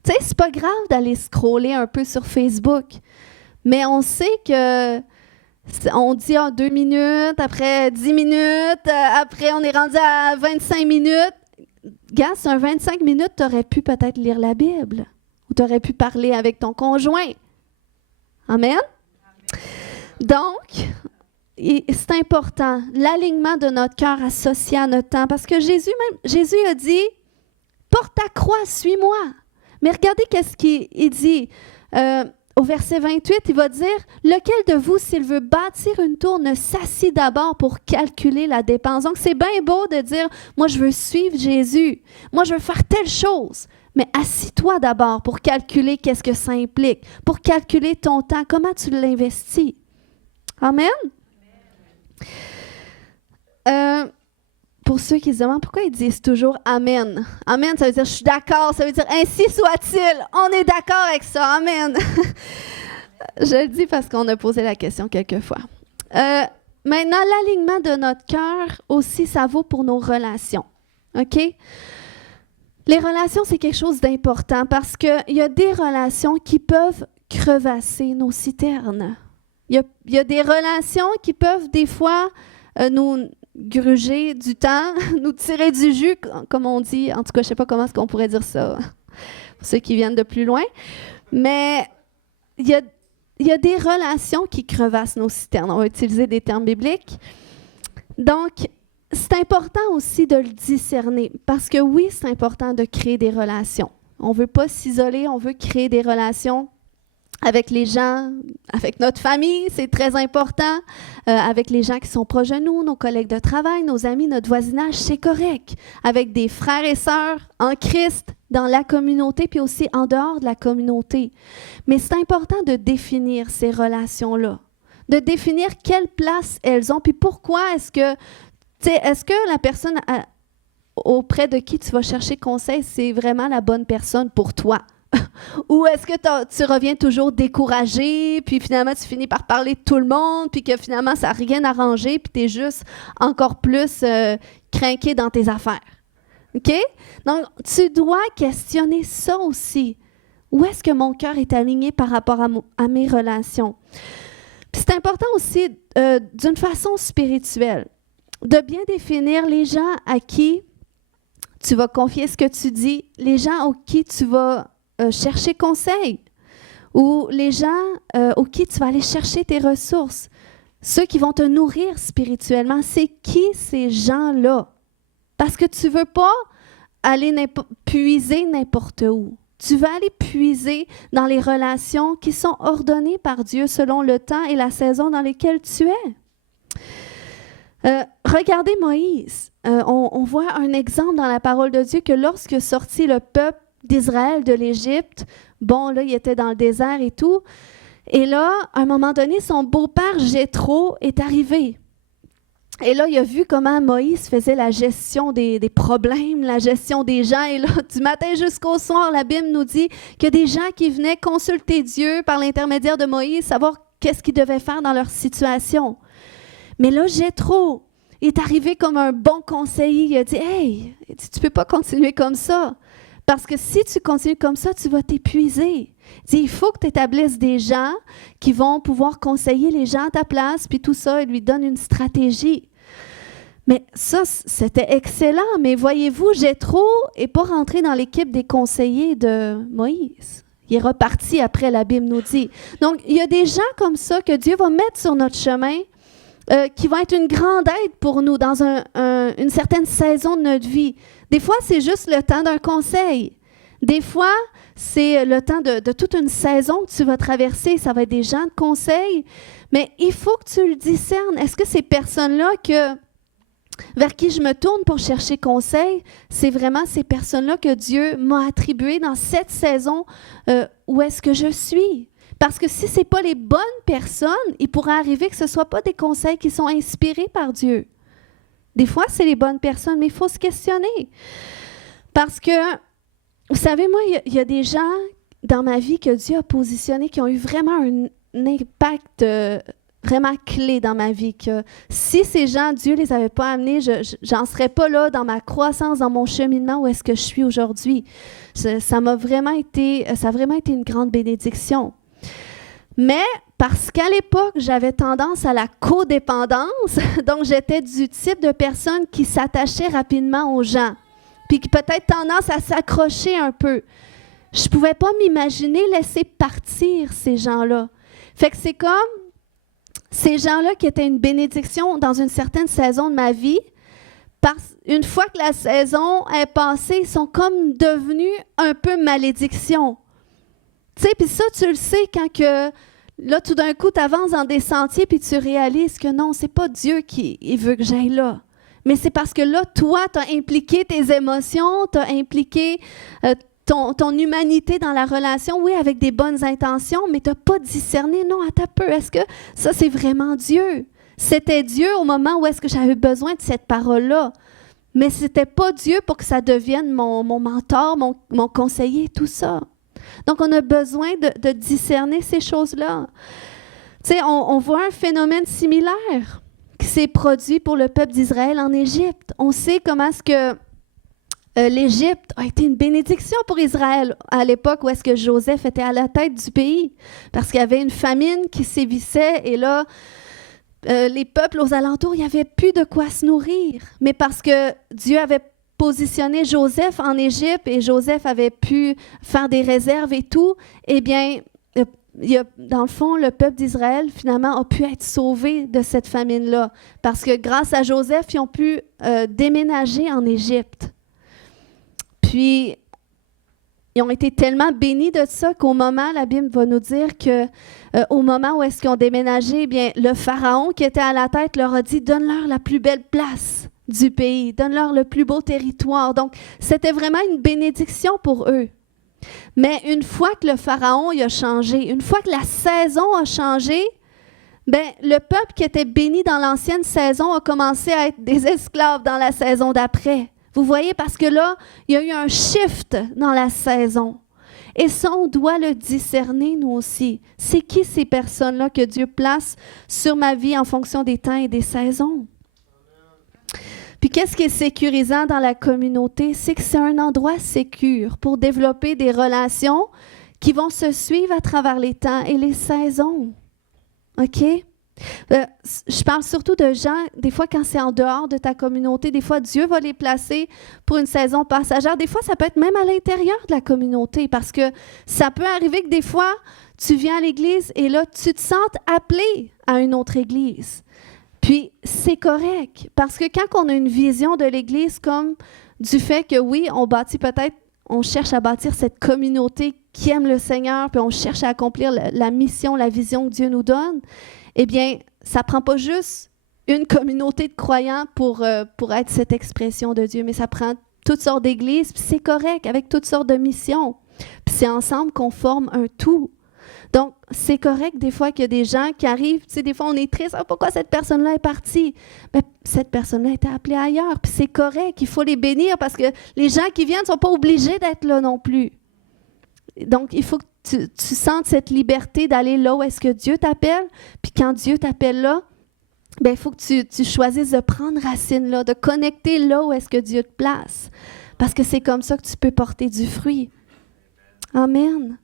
Tu sais, c'est pas grave d'aller scroller un peu sur Facebook. Mais on sait que on dit 2 minutes, après 10 minutes, après on est rendu à 25 minutes. Gars, c'est un 25 minutes, tu aurais pu peut-être lire la Bible ou tu aurais pu parler avec ton conjoint. Amen? Donc, c'est important, l'alignement de notre cœur associé à notre temps. Parce que Jésus a dit, porte ta croix, suis-moi. Mais regardez qu'est-ce qu'il dit. au verset 28, il va dire « Lequel de vous, s'il veut bâtir une tour, ne s'assit d'abord pour calculer la dépense? » Donc, c'est bien beau de dire « Moi, je veux suivre Jésus. Moi, je veux faire telle chose. » Mais assis-toi d'abord pour calculer qu'est-ce que ça implique, pour calculer ton temps, comment tu l'investis. Amen? Pour ceux qui se demandent pourquoi ils disent toujours « Amen ». Amen, ça veut dire « Je suis d'accord », ça veut dire « Ainsi soit-il ». On est d'accord avec ça. Amen. Je le dis parce qu'on a posé la question quelques fois. Maintenant, l'alignement de notre cœur aussi, ça vaut pour nos relations. OK? Les relations, c'est quelque chose d'important parce qu'il y a des relations qui peuvent crevasser nos citernes. Il y a des relations qui peuvent des fois nous gruger du temps, nous tirer du jus, comme on dit. En tout cas, je ne sais pas comment est-ce qu'on pourrait dire ça pour ceux qui viennent de plus loin. Mais il y a des relations qui crevassent nos citernes. On va utiliser des termes bibliques. Donc, c'est important aussi de le discerner parce que oui, c'est important de créer des relations. On ne veut pas s'isoler, on veut créer des relations avec les gens, avec notre famille, c'est très important. Avec les gens qui sont proches de nous, nos collègues de travail, nos amis, notre voisinage, c'est correct. Avec des frères et sœurs en Christ, dans la communauté, puis aussi en dehors de la communauté. Mais c'est important de définir ces relations-là, de définir quelle place elles ont, puis pourquoi est-ce que la personne auprès de qui tu vas chercher conseil, c'est vraiment la bonne personne pour toi? Ou est-ce que tu reviens toujours découragé, puis finalement tu finis par parler de tout le monde, puis que finalement ça n'a rien arrangé, puis tu es juste encore plus crinqué dans tes affaires? OK? Donc, tu dois questionner ça aussi. Où est-ce que mon cœur est aligné par rapport à mes relations? Puis c'est important aussi, d'une façon spirituelle, de bien définir les gens à qui tu vas confier ce que tu dis, les gens qui tu vas chercher conseil, ou les gens auxquels tu vas aller chercher tes ressources, ceux qui vont te nourrir spirituellement. C'est qui ces gens-là? Parce que tu ne veux pas aller puiser n'importe où. Tu vas aller puiser dans les relations qui sont ordonnées par Dieu selon le temps et la saison dans lesquelles tu es. Regardez Moïse. On voit un exemple dans la parole de Dieu que lorsque sortit le peuple d'Israël de l'Égypte, bon, là, il était dans le désert et tout. Et là, à un moment donné, son beau-père Jéthro est arrivé. Et là, il a vu comment Moïse faisait la gestion des problèmes, la gestion des gens. Et là, du matin jusqu'au soir, la Bible nous dit qu'il y a des gens qui venaient consulter Dieu par l'intermédiaire de Moïse, savoir qu'est-ce qu'ils devaient faire dans leur situation. Mais là, Jéthro est arrivé comme un bon conseiller. Il a dit « Hey, tu ne peux pas continuer comme ça. Parce que si tu continues comme ça, tu vas t'épuiser. » Il dit « Il faut que tu établisses des gens qui vont pouvoir conseiller les gens à ta place. » Puis tout ça, il lui donne une stratégie. Mais ça, c'était excellent. Mais voyez-vous, Jéthro n'est pas rentré dans l'équipe des conseillers de Moïse. Il est reparti après, la Bible nous dit. Donc, il y a des gens comme ça que Dieu va mettre sur notre chemin qui vont être une grande aide pour nous dans une certaine saison de notre vie. Des fois, c'est juste le temps d'un conseil. Des fois, c'est le temps de toute une saison que tu vas traverser. Ça va être des gens de conseil. Mais il faut que tu le discernes. Est-ce que ces personnes-là vers qui je me tourne pour chercher conseil, c'est vraiment ces personnes-là que Dieu m'a attribuées dans cette saison où est-ce que je suis? Parce que si ce n'est pas les bonnes personnes, il pourrait arriver que ce ne soient pas des conseils qui sont inspirés par Dieu. Des fois, c'est les bonnes personnes, mais il faut se questionner. Parce que, vous savez, moi, il y a des gens dans ma vie que Dieu a positionnés qui ont eu vraiment un impact vraiment clé dans ma vie. Que si ces gens, Dieu ne les avait pas amenés, je n'en serais pas là dans ma croissance, dans mon cheminement où est-ce que je suis aujourd'hui. Ça a vraiment été une grande bénédiction. Mais parce qu'à l'époque, j'avais tendance à la codépendance, donc j'étais du type de personne qui s'attachait rapidement aux gens, puis qui peut-être tendance à s'accrocher un peu. Je ne pouvais pas m'imaginer laisser partir ces gens-là. Fait que c'est comme ces gens-là qui étaient une bénédiction dans une certaine saison de ma vie, une fois que la saison est passée, ils sont comme devenus un peu malédiction. Tu sais, puis ça, tu le sais quand que, là, tout d'un coup, tu avances dans des sentiers puis tu réalises que non, c'est pas Dieu qui veut que j'aille là. Mais c'est parce que là, toi, tu as impliqué tes émotions, tu as impliqué ton humanité dans la relation, oui, avec des bonnes intentions, mais tu n'as pas discerné, non, attends un peu, est-ce que ça, c'est vraiment Dieu? C'était Dieu au moment où est-ce que j'avais besoin de cette parole-là. Mais ce n'était pas Dieu pour que ça devienne mon mentor, mon conseiller, tout ça. Donc, on a besoin de discerner ces choses-là. Tu sais, on voit un phénomène similaire qui s'est produit pour le peuple d'Israël en Égypte. On sait comment est-ce que l'Égypte a été une bénédiction pour Israël à l'époque où est-ce que Joseph était à la tête du pays, parce qu'il y avait une famine qui sévissait et là, les peuples aux alentours, il n'y avait plus de quoi se nourrir. Mais parce que Dieu avait positionné Joseph en Égypte et Joseph avait pu faire des réserves et tout, eh bien, dans le fond, le peuple d'Israël, finalement, a pu être sauvé de cette famine-là. Parce que grâce à Joseph, ils ont pu déménager en Égypte. Puis, ils ont été tellement bénis de ça qu'au moment, la Bible va nous dire qu'au moment où est-ce qu'ils ont déménagé, eh bien, le Pharaon qui était à la tête leur a dit « Donne-leur la plus belle place du pays, donne-leur le plus beau territoire. » Donc, c'était vraiment une bénédiction pour eux. Mais une fois que le Pharaon il a changé, une fois que la saison a changé, ben, le peuple qui était béni dans l'ancienne saison a commencé à être des esclaves dans la saison d'après. Vous voyez, parce que là, il y a eu un shift dans la saison. Et ça, on doit le discerner, nous aussi. C'est qui ces personnes-là que Dieu place sur ma vie en fonction des temps et des saisons? Puis qu'est-ce qui est sécurisant dans la communauté? C'est que c'est un endroit sécure pour développer des relations qui vont se suivre à travers les temps et les saisons. OK? Je parle surtout de gens, des fois quand c'est en dehors de ta communauté, des fois Dieu va les placer pour une saison passagère. Des fois, ça peut être même à l'intérieur de la communauté parce que ça peut arriver que des fois, tu viens à l'église et là, tu te sens appelé à une autre église. Puis, c'est correct parce que quand on a une vision de l'église comme du fait que oui, on cherche à bâtir cette communauté qui aime le Seigneur, puis on cherche à accomplir la mission, la vision que Dieu nous donne, eh bien, ça ne prend pas juste une communauté de croyants pour être cette expression de Dieu, mais ça prend toutes sortes d'églises, puis c'est correct, avec toutes sortes de missions. Puis c'est ensemble qu'on forme un tout. Donc, c'est correct des fois qu'il y a des gens qui arrivent, tu sais, des fois on est triste, pourquoi cette personne-là est partie? Bien, cette personne-là a été appelée ailleurs, puis c'est correct, il faut les bénir parce que les gens qui viennent ne sont pas obligés d'être là non plus. Donc, il faut que tu sentes cette liberté d'aller là où est-ce que Dieu t'appelle, puis quand Dieu t'appelle là, bien, il faut que tu choisisses de prendre racine là, de connecter là où est-ce que Dieu te place, parce que c'est comme ça que tu peux porter du fruit. Amen.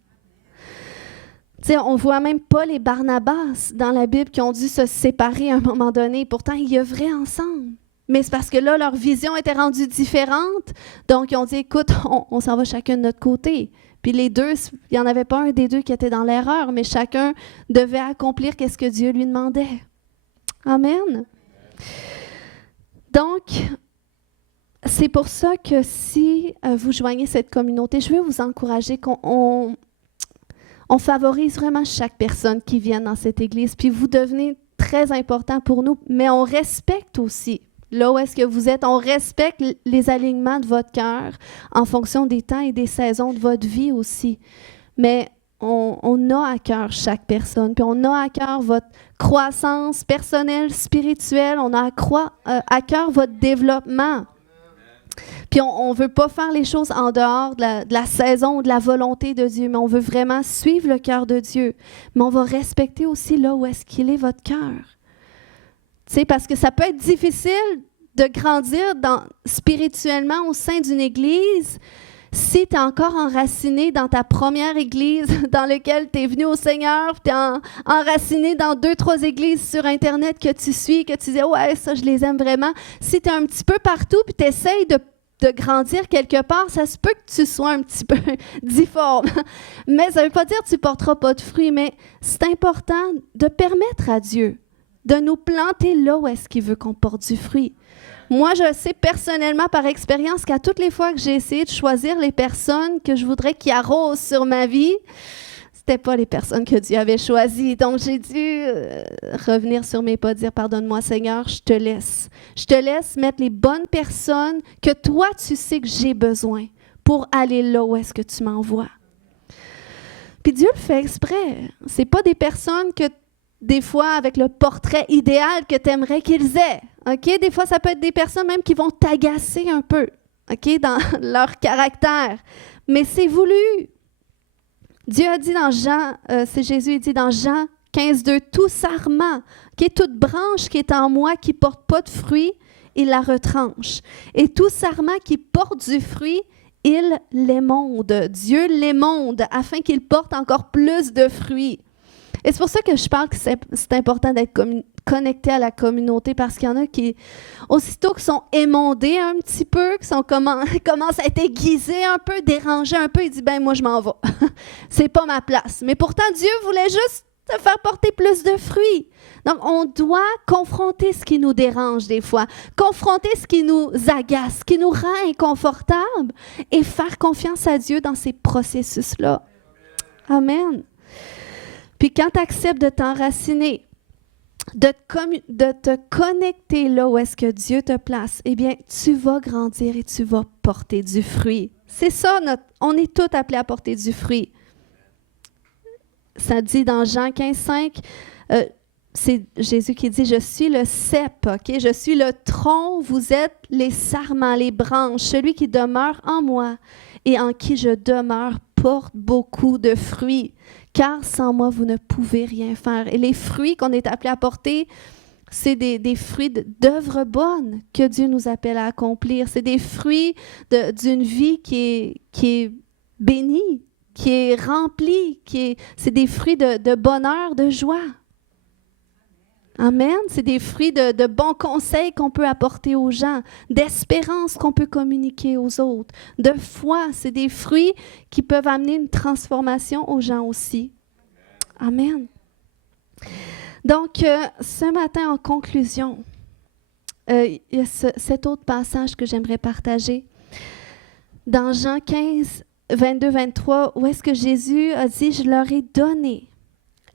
Tu sais, on voit même Paul et Barnabas dans la Bible qui ont dû se séparer à un moment donné. Pourtant, ils œuvraient ensemble. Mais c'est parce que là, leur vision était rendue différente. Donc, ils ont dit, écoute, on s'en va chacun de notre côté. Puis les deux, il n'y en avait pas un des deux qui était dans l'erreur, mais chacun devait accomplir ce que Dieu lui demandait. Amen. Donc, c'est pour ça que si vous joignez cette communauté, je veux vous encourager qu'on favorise vraiment chaque personne qui vient dans cette église. Puis vous devenez très important pour nous, mais on respecte aussi là où est-ce que vous êtes. On respecte les alignements de votre cœur en fonction des temps et des saisons de votre vie aussi. Mais on a à cœur chaque personne. Puis on a à cœur votre croissance personnelle, spirituelle. On a à cœur votre développement. Puis on ne veut pas faire les choses en dehors de la saison ou de la volonté de Dieu, mais on veut vraiment suivre le cœur de Dieu. Mais on va respecter aussi là où est-ce qu'il est votre cœur. Tu sais, parce que ça peut être difficile de grandir spirituellement au sein d'une église si tu es encore enraciné dans ta première église dans laquelle tu es venu au Seigneur, puis tu es enraciné dans 2-3 églises sur Internet que tu suis, que tu dis « Ouais, ça, je les aime vraiment ». Si tu es un petit peu partout, puis tu essaies de grandir quelque part, ça se peut que tu sois un petit peu difforme. Mais ça ne veut pas dire que tu ne porteras pas de fruits, mais c'est important de permettre à Dieu de nous planter là où est-ce qu'il veut qu'on porte du fruit. Moi, je sais personnellement, par expérience, qu'à toutes les fois que j'ai essayé de choisir les personnes que je voudrais qui arrosent sur ma vie, c'était pas les personnes que Dieu avait choisies. Donc, j'ai dû revenir sur mes pas, dire pardonne-moi, Seigneur, je te laisse. Je te laisse mettre les bonnes personnes que toi, tu sais que j'ai besoin pour aller là où est-ce que tu m'envoies. Puis Dieu le fait exprès. C'est pas des personnes que, des fois, avec le portrait idéal que tu aimerais qu'ils aient. OK? Des fois, ça peut être des personnes même qui vont t'agacer un peu, OK, dans leur caractère. Mais c'est voulu. Dieu a dit dans Jean, c'est Jésus, il dit dans Jean 15:2, tout sarment, toute branche qui est en moi qui ne porte pas de fruit, il la retranche. Et tout sarment qui porte du fruit, il l'émonde. Dieu l'émonde afin qu'il porte encore plus de fruits. Et c'est pour ça que je parle que c'est important d'être connecté à la communauté, parce qu'il y en a qui, aussitôt qu'ils sont émondés un petit peu, qui commencent à être aiguisés un peu, dérangés un peu, ils disent « ben moi je m'en vais, c'est pas ma place ». Mais pourtant Dieu voulait juste te faire porter plus de fruits. Donc on doit confronter ce qui nous dérange des fois, confronter ce qui nous agace, ce qui nous rend inconfortable, et faire confiance à Dieu dans ces processus-là. Amen. Puis quand tu acceptes de t'enraciner, de te connecter là où est-ce que Dieu te place, eh bien, tu vas grandir et tu vas porter du fruit. C'est ça, on est tous appelés à porter du fruit. Ça dit dans Jean 15:5, c'est Jésus qui dit « Je suis le cep, okay? Je suis le tronc, vous êtes les sarments, les branches. Celui qui demeure en moi et en qui je demeure porte beaucoup de fruits. Car sans moi, vous ne pouvez rien faire. » Et les fruits qu'on est appelés à porter, c'est des fruits d'œuvres bonnes que Dieu nous appelle à accomplir. C'est des fruits d'une vie qui est bénie, qui est remplie, c'est des fruits de bonheur, de joie. Amen. C'est des fruits de bons conseils qu'on peut apporter aux gens, d'espérance qu'on peut communiquer aux autres, de foi. C'est des fruits qui peuvent amener une transformation aux gens aussi. Amen. Donc, ce matin, en conclusion, il y a cet autre passage que j'aimerais partager. Dans Jean 15, 22-23, où est-ce que Jésus a dit « Je leur ai donné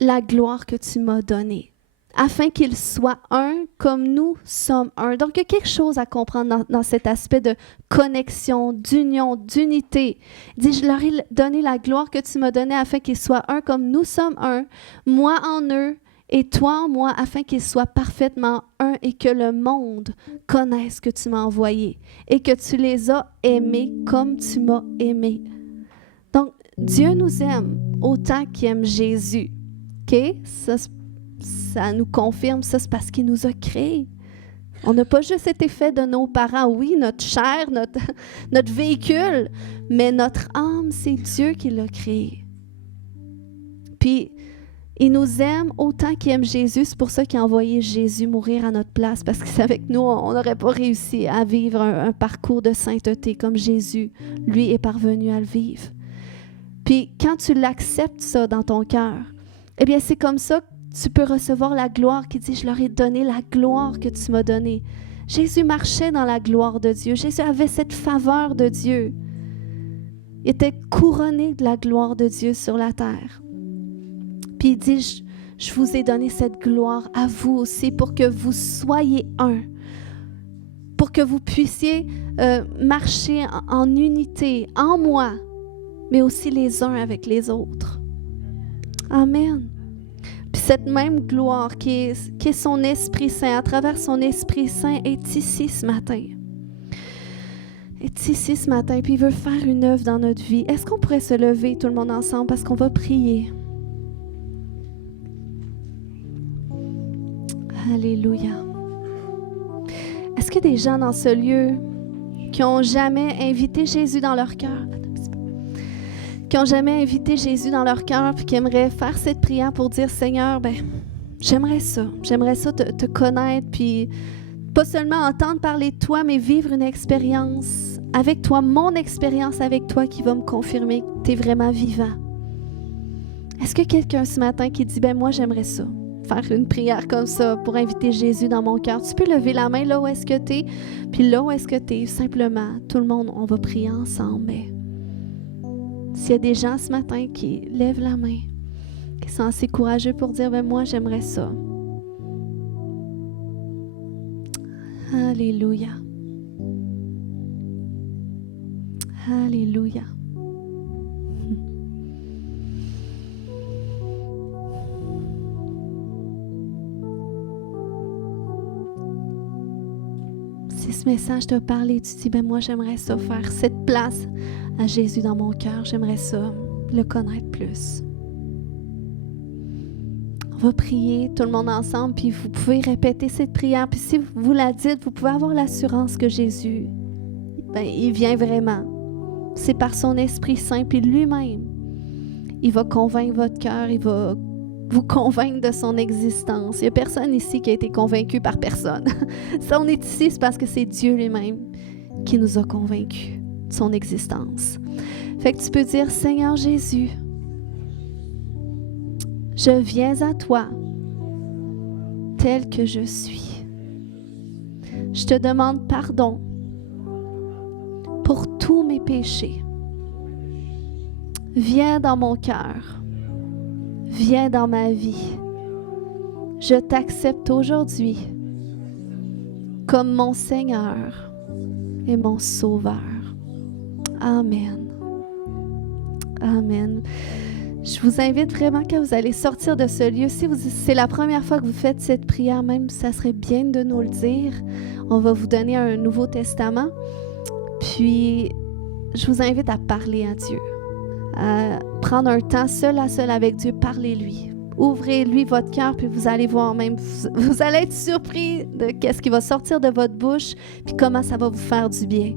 la gloire que tu m'as donnée, afin qu'ils soient un comme nous sommes un. » Donc, il y a quelque chose à comprendre dans cet aspect de connexion, d'union, d'unité. Il dit « Je leur ai donné la gloire que tu m'as donnée, afin qu'ils soient un comme nous sommes un, moi en eux, et toi en moi, afin qu'ils soient parfaitement un et que le monde connaisse que tu m'as envoyé et que tu les as aimés comme tu m'as aimé. » Donc, Dieu nous aime autant qu'il aime Jésus. OK? Ça nous confirme, ça, c'est parce qu'il nous a créés. On n'a pas juste été fait de nos parents. Oui, notre chair, notre véhicule, mais notre âme, c'est Dieu qui l'a créé. Puis, il nous aime autant qu'il aime Jésus. C'est pour ça qu'il a envoyé Jésus mourir à notre place, parce que c'est avec nous, on n'aurait pas réussi à vivre un parcours de sainteté comme Jésus, lui, est parvenu à le vivre. Puis quand tu l'acceptes, ça, dans ton cœur, eh bien, c'est comme ça que tu peux recevoir la gloire qui dit « Je leur ai donné la gloire que tu m'as donnée. » Jésus marchait dans la gloire de Dieu. Jésus avait cette faveur de Dieu. Il était couronné de la gloire de Dieu sur la terre. Puis il dit, je vous ai donné cette gloire à vous aussi pour que vous soyez un, pour que vous puissiez marcher en unité, en moi, mais aussi les uns avec les autres. Amen. Puis cette même gloire qui est son Esprit Saint, à travers son Esprit Saint, est ici ce matin. Est ici ce matin, puis il veut faire une œuvre dans notre vie. Est-ce qu'on pourrait se lever tout le monde ensemble parce qu'on va prier? Alléluia. Est-ce qu'il y a des gens dans ce lieu qui n'ont jamais invité Jésus dans leur cœur? Qui n'ont jamais invité Jésus dans leur cœur puis qui aimeraient faire cette prière pour dire « Seigneur, j'aimerais ça te connaître puis pas seulement entendre parler de toi, mais vivre une expérience avec toi, mon expérience avec toi qui va me confirmer que tu es vraiment vivant. » Est-ce que quelqu'un ce matin qui dit « moi j'aimerais ça, faire une prière comme ça pour inviter Jésus dans mon cœur. » Tu peux lever la main là où est-ce que tu es, puis là où est-ce que tu es, simplement, tout le monde, on va prier ensemble. Mais s'il y a des gens ce matin qui lèvent la main, qui sont assez courageux pour dire, ben moi, j'aimerais ça. Alléluia. Alléluia. Si ce message t'a parlé, tu dis, ben moi, j'aimerais ça, faire cette place à Jésus dans mon cœur. J'aimerais ça, le connaître plus. On va prier tout le monde ensemble, puis vous pouvez répéter cette prière. Puis si vous la dites, vous pouvez avoir l'assurance que Jésus, ben, il vient vraiment. C'est par son Esprit Saint, puis lui-même, il va convaincre votre cœur, il va vous convaincre de son existence. Il n'y a personne ici qui a été convaincu par personne. Si on est ici, c'est parce que c'est Dieu lui-même qui nous a convaincus de son existence. Fait que tu peux dire, Seigneur Jésus, je viens à toi tel que je suis. Je te demande pardon pour tous mes péchés. Viens dans mon cœur. Viens dans ma vie. Je t'accepte aujourd'hui comme mon Seigneur et mon Sauveur. Amen. Amen. Je vous invite vraiment, quand vous allez sortir de ce lieu, si c'est la première fois que vous faites cette prière, même ça serait bien de nous le dire. On va vous donner un Nouveau Testament. Puis, je vous invite à parler à Dieu. À prendre un temps seul à seul avec Dieu, parlez-lui. Ouvrez-lui votre cœur, puis vous allez voir même, vous allez être surpris de qu'est-ce qui va sortir de votre bouche, puis comment ça va vous faire du bien.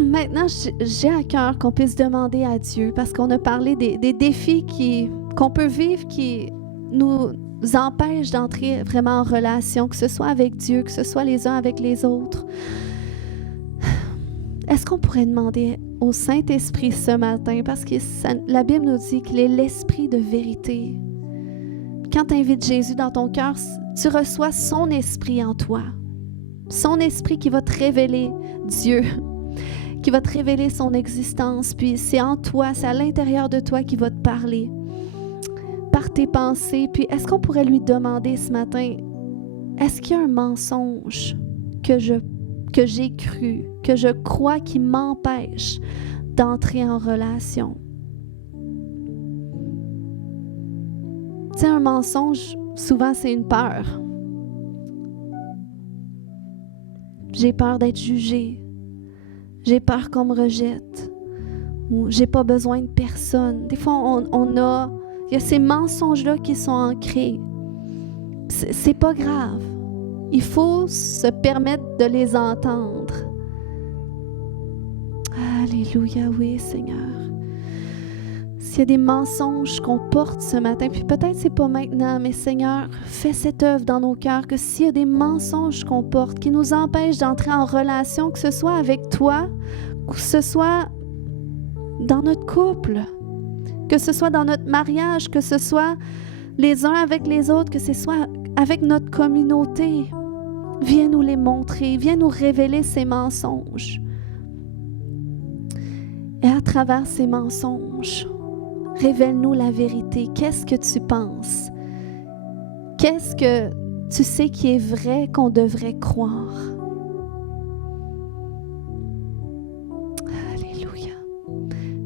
Maintenant, j'ai à cœur qu'on puisse demander à Dieu, parce qu'on a parlé des défis qu'on peut vivre qui nous empêchent d'entrer vraiment en relation, que ce soit avec Dieu, que ce soit les uns avec les autres. Est-ce qu'on pourrait demander au Saint-Esprit ce matin, parce que la Bible nous dit qu'il est l'Esprit de vérité. Quand tu invites Jésus dans ton cœur, tu reçois son Esprit en toi. Son Esprit qui va te révéler Dieu, qui va te révéler son existence. Puis c'est en toi, c'est à l'intérieur de toi qu'il va te parler, par tes pensées. Puis est-ce qu'on pourrait lui demander ce matin, est-ce qu'il y a un mensonge que j'ai cru, que je crois qui m'empêche d'entrer en relation? Tu sais, un mensonge, souvent, c'est une peur. J'ai peur d'être jugée. J'ai peur qu'on me rejette. Ou j'ai pas besoin de personne. Des fois, il y a ces mensonges-là qui sont ancrés. C'est pas grave. Il faut se permettre de les entendre. Alléluia, oui, Seigneur. S'il y a des mensonges qu'on porte ce matin, puis peut-être c'est pas maintenant, mais Seigneur, fais cette œuvre dans nos cœurs, que s'il y a des mensonges qu'on porte qui nous empêchent d'entrer en relation, que ce soit avec toi, que ce soit dans notre couple, que ce soit dans notre mariage, que ce soit les uns avec les autres, que ce soit avec notre communauté, viens nous les montrer, viens nous révéler ces mensonges. Et à travers ces mensonges, révèle-nous la vérité. Qu'est-ce que tu penses? Qu'est-ce que tu sais qui est vrai qu'on devrait croire? Alléluia.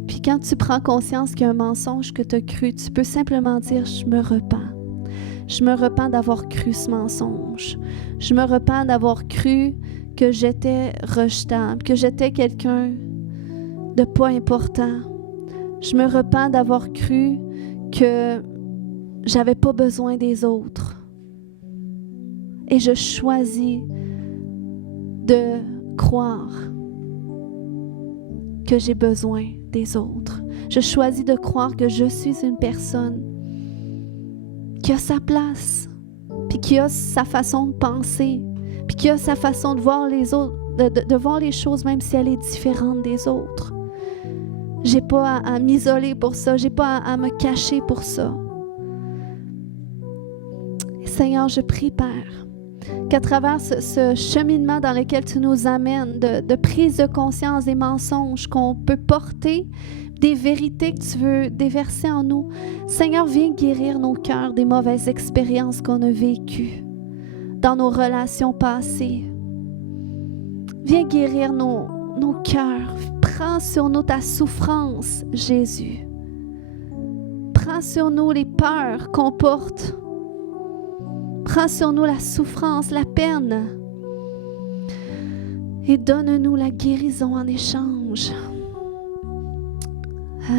Puis quand tu prends conscience qu'il y a un mensonge que tu as cru, tu peux simplement dire « Je me repens. Je me repens d'avoir cru ce mensonge. Je me repens d'avoir cru que j'étais rejetable, que j'étais quelqu'un de pas important. Je me repens d'avoir cru que j'avais pas besoin des autres. Et je choisis de croire que j'ai besoin des autres. Je choisis de croire que je suis une personne qui a sa place, puis qui a sa façon de penser, puis qui a sa façon de voir les autres, de voir les choses même si elle est différente des autres. J'ai pas à m'isoler pour ça, j'ai pas à me cacher pour ça. Seigneur, je prie, Père, qu'à travers ce cheminement dans lequel tu nous amènes, de prise de conscience des mensonges qu'on peut porter, des vérités que tu veux déverser en nous. Seigneur, viens guérir nos cœurs des mauvaises expériences qu'on a vécues dans nos relations passées. Viens guérir nos cœurs. Prends sur nous ta souffrance, Jésus. Prends sur nous les peurs qu'on porte. Prends sur nous la souffrance, la peine. Et donne-nous la guérison en échange.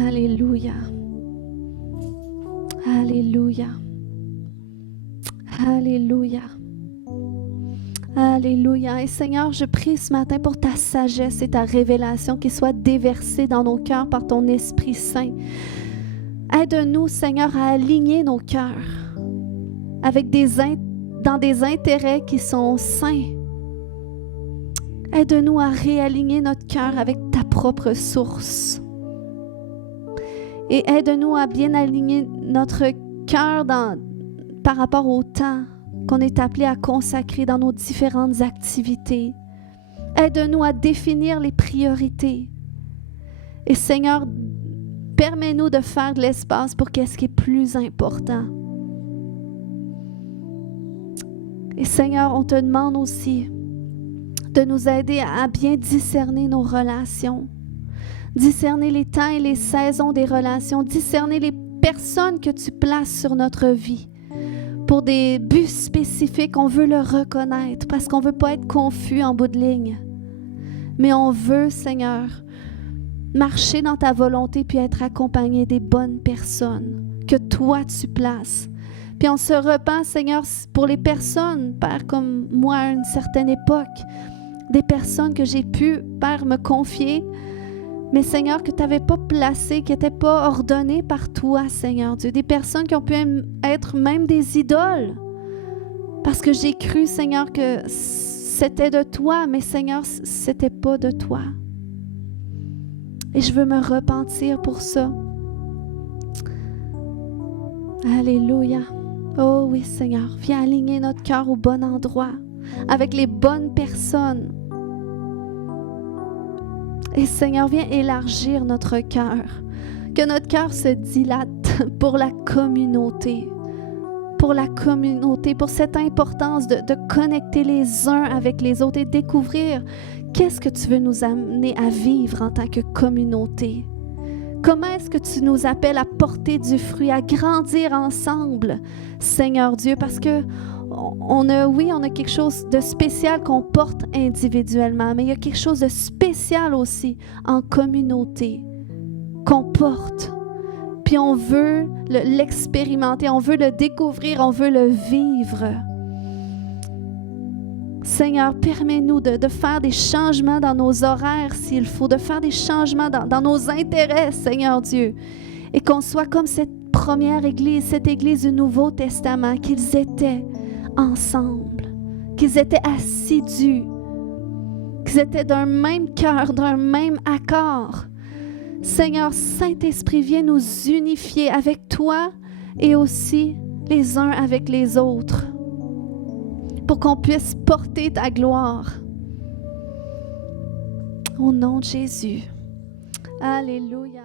Alléluia. Alléluia. Alléluia. Alléluia. Et Seigneur, je prie ce matin pour ta sagesse et ta révélation qui soit déversée dans nos cœurs par ton Esprit Saint. Aide-nous, Seigneur, à aligner nos cœurs dans des intérêts qui sont sains. Aide-nous à réaligner notre cœur avec ta propre source. Et aide-nous à bien aligner notre cœur par rapport au temps qu'on est appelé à consacrer dans nos différentes activités. Aide-nous à définir les priorités. Et Seigneur, permets-nous de faire de l'espace pour qu'est-ce qui est plus important. Et Seigneur, on te demande aussi de nous aider à bien discerner nos relations, discerner les temps et les saisons des relations, discerner les personnes que tu places sur notre vie. Pour des buts spécifiques, on veut le reconnaître parce qu'on ne veut pas être confus en bout de ligne. Mais on veut, Seigneur, marcher dans ta volonté puis être accompagné des bonnes personnes que toi tu places. Puis on se repent, Seigneur, pour les personnes, Père, comme moi à une certaine époque, des personnes que j'ai pu, Père, me confier, mais Seigneur, que tu n'avais pas placé, qui n'étaient pas ordonnées par toi, Seigneur Dieu. Des personnes qui ont pu être même des idoles. Parce que j'ai cru, Seigneur, que c'était de toi, mais Seigneur, c'était pas de toi. Et je veux me repentir pour ça. Alléluia. Oh oui, Seigneur, viens aligner notre cœur au bon endroit, avec les bonnes personnes. Et Seigneur, viens élargir notre cœur, que notre cœur se dilate pour la communauté, pour cette importance de connecter les uns avec les autres et découvrir qu'est-ce que tu veux nous amener à vivre en tant que communauté. Comment est-ce que tu nous appelles à porter du fruit, à grandir ensemble, Seigneur Dieu, parce que on a quelque chose de spécial qu'on porte individuellement, mais il y a quelque chose de spécial aussi en communauté qu'on porte. Puis on veut l'expérimenter, on veut le découvrir, on veut le vivre. Seigneur, permets-nous de faire des changements dans nos horaires s'il faut, de faire des changements dans nos intérêts, Seigneur Dieu, et qu'on soit comme cette première Église, cette Église du Nouveau Testament, qu'ils étaient ensemble, qu'ils étaient assidus, qu'ils étaient d'un même cœur, d'un même accord. Seigneur, Saint-Esprit, viens nous unifier avec toi et aussi les uns avec les autres pour qu'on puisse porter ta gloire. Au nom de Jésus. Alléluia.